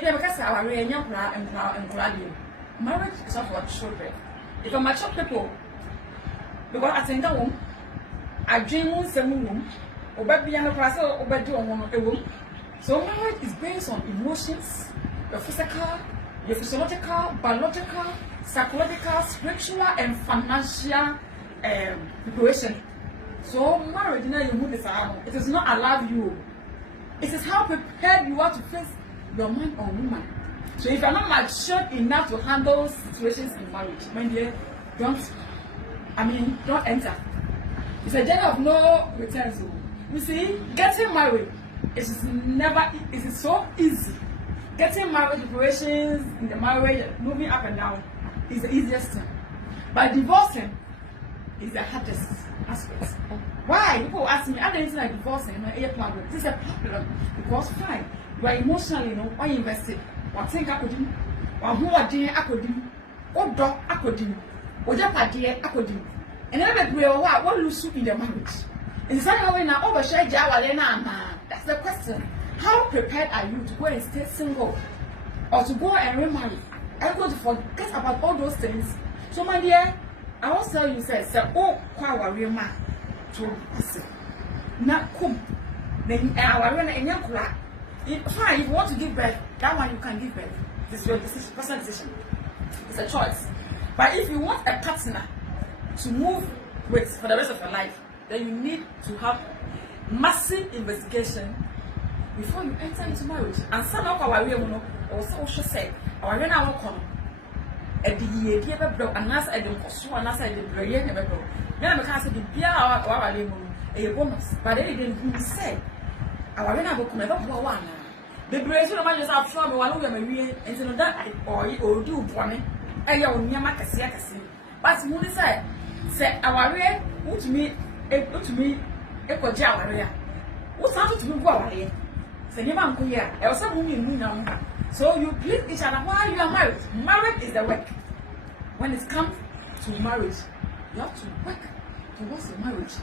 Because our young and marriage is not for children. If I'm mature people, because I think I dream some woman, or baby and a class or baby on a woman. So marriage is based on emotions, your physical, your physiological, biological, psychological, spiritual, and financial preparation. So marriage, you know, you move this around. It does not allow you. It is how prepared you are to face your man or woman. So if you're not mature enough to handle situations in marriage, my dear, don't enter. It's a journey of no return. So you see, getting married is so easy. Getting marriage preparations in the marriage, moving up and down, is the easiest thing. But divorcing is the hardest aspect. Why? People ask me, I don't like divorcing, no, problem. This is a problem because fine, you are emotionally, why invested? What think I could do? Who are doing I could do? What dog I could do? What dear I could do? And then we are what lose in the marriage. And somehow when I overshare Jawalena, that's the question. How prepared are you to go and stay single or to go and remarry? Are you going to forget about all those things? So my dear, I will tell you, say, oh, kwa man to us. Not come. Then our in your fine, if you want to give birth, that one you can give birth. This is your decision, personal decision. It's a choice. But if you want a partner to move with for the rest of your life, then you need to have massive investigation before you enter into marriage. And some of our women also say, our women are welcome. At the year, and that's at the cost, and that's at the brain. Then because the beer our women a bonus, but they didn't say our women are welcome. One. The brazen of my yourself from one of them, and so that or do one, and your near Macassi. But Moody said, our way, put me, a Jawaria. What's happened to me? Go away. Say, your uncle here, else some women know. So you please each other while you are married. Marriage is the work. When it comes to marriage, you have to work towards the marriage.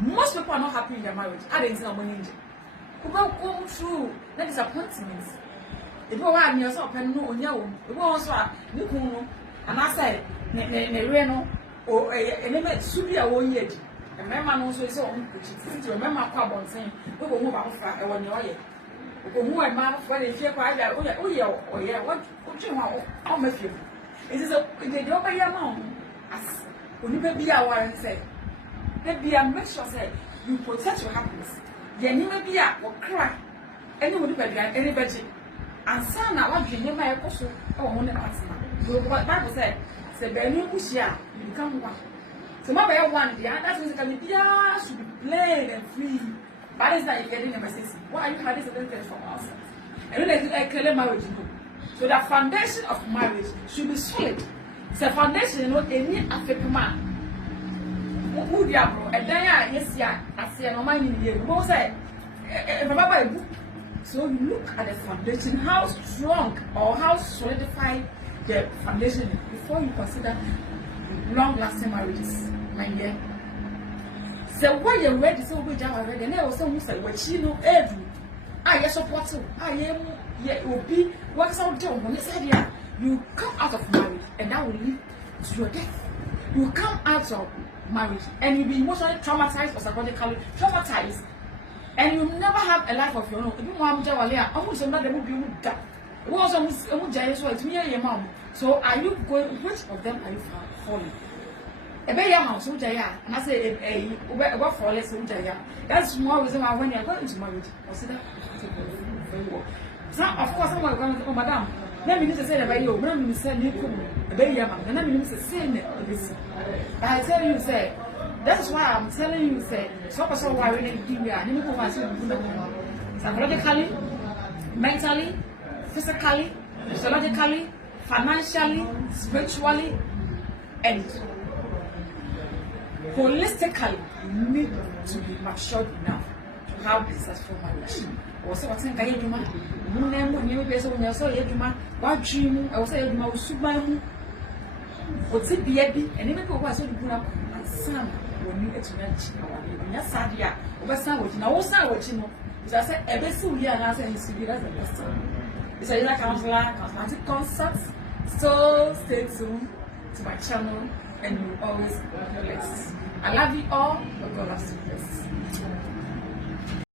Most people are not happy in their marriage. I didn't say money. People go through the disappointments. If you want yourself and no on your own, you also are Nico, and I say, Reno, or a limit should be a 1 year. And my man also is on, which is to remember Carbon saying, we will move out for a 1 year. Who am I when they feel quite that? Oh, yeah, what you want? I'll make you. It is a job by your mom. As when you be our and say, there be a mixture say, you protect your happiness. Then you may be a or cry. Anybody better, anybody. And son, I want you near my apostle or one partner. What Bible said, say, Benny Bushia, you become one. So my bear one, the other should be plain and free. But it's not getting a message. Why are you having this from outside? And then I clear marriage. So the foundation of marriage should be solid. It's a foundation, any African man. Who they are, and then yes, yeah, I see no mind in here. Who say, so you look at the foundation, how strong or how solidified the foundation is before you consider long-lasting marriages, my dear. So when you're ready, so we are ready. And there was someone who said, "What she know every, I support you. I am, yeah, will be what's out there." When you said, "Yeah, you come out of marriage, and that will lead to your death." You come out of marriage, and you'll be emotionally traumatized or psychologically traumatized, and you never have a life of your own. If you want to tell I want somebody who be that. So are you going? Which of them are you following? A baby house, and I say, what for less soldier. That's more reason why when you're going to marriage, consider very well. So, of course, I'm going to Madame. Let me say about you, let me say, you come, a baby, and let me say, this. I tell you, say, that's why I'm telling you, say, so why we didn't give you an information psychologically, mentally, physically, psychologically, financially, spiritually, and holistically, you need to be matured enough to have a successful marriage. Also, what's in Kayaduma? You person when you saw Yaduma, what dream? I was saying, you must submit. What's it be? And even go was good up and son when you get to mention. Yes, Sadia, over Sandwich. Now, Sandwich, I said, a vessel here and I said, you see, that's the best time. It's a counselor, Counselorhartkuuk. So stay tuned to my channel and you will always be blessed. I love you all, but God loves you best.